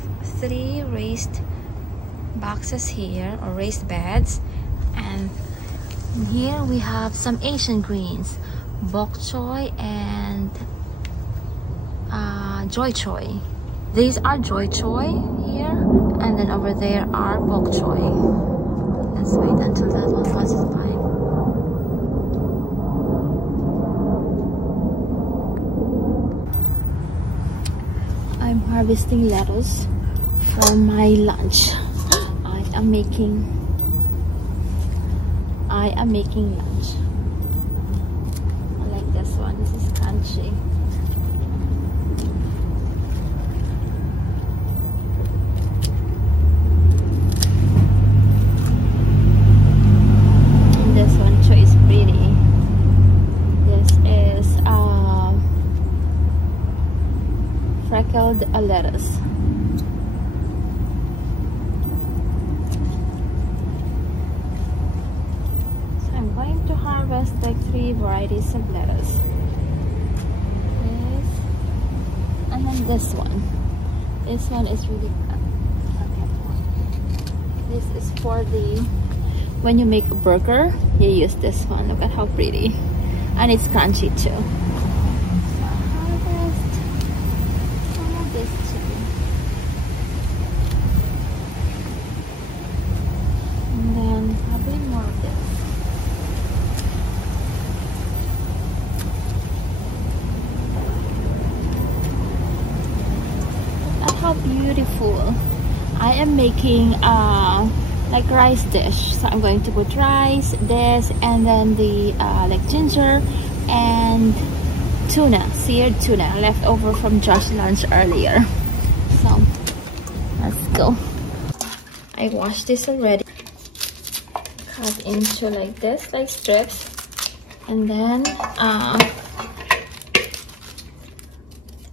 have 3 raised boxes here, or raised beds, and here we have some Asian greens, bok choy and joy choy. These are joy choy here, and then over there are bok choy. Let's wait until that one passes by. I'm harvesting lettuce for my lunch. I am making lunch. I like this one. This is crunchy. And this one too is pretty. This is freckled lettuce. Harvest like 3 varieties of lettuce. This, and then this one. This one is really good. This is for the, when you make a burger, you use this one. Look at how pretty. And it's crunchy too. So harvest some of this too. And then probably more of this. How beautiful. I am making like rice dish, so I'm going to put rice, this, and then the like ginger and tuna, seared tuna left over from Josh's lunch earlier. So let's go. I washed this already, cut into like this, like strips, and then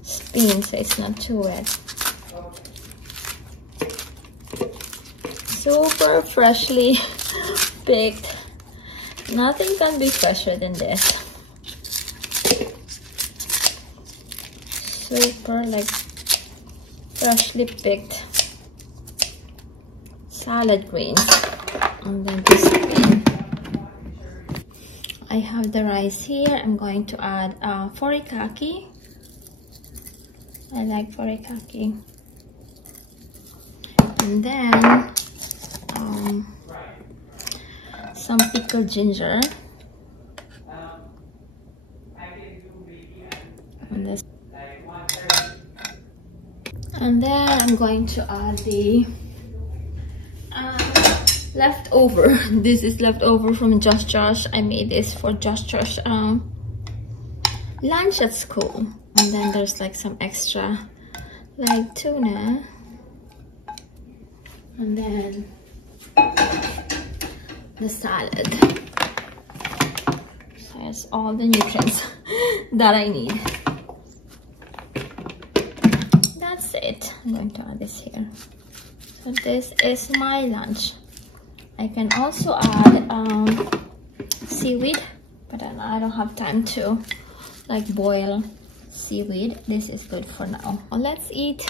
spin so it's not too wet. Super freshly picked. Nothing can be fresher than this. Super like freshly picked salad greens. And then this green. I have the rice here. I'm going to add furikake. I like furikake. And then some pickled ginger, and then I'm going to add the leftover. This is leftover from Josh. I made this for Josh lunch at school. And then there's like some extra like tuna, and then the salad. So it's all the nutrients that I need. That's it. I'm going to add this here. So this is my lunch. I can also add seaweed, but then I don't have time to like boil seaweed. This is good for now. Well, let's eat.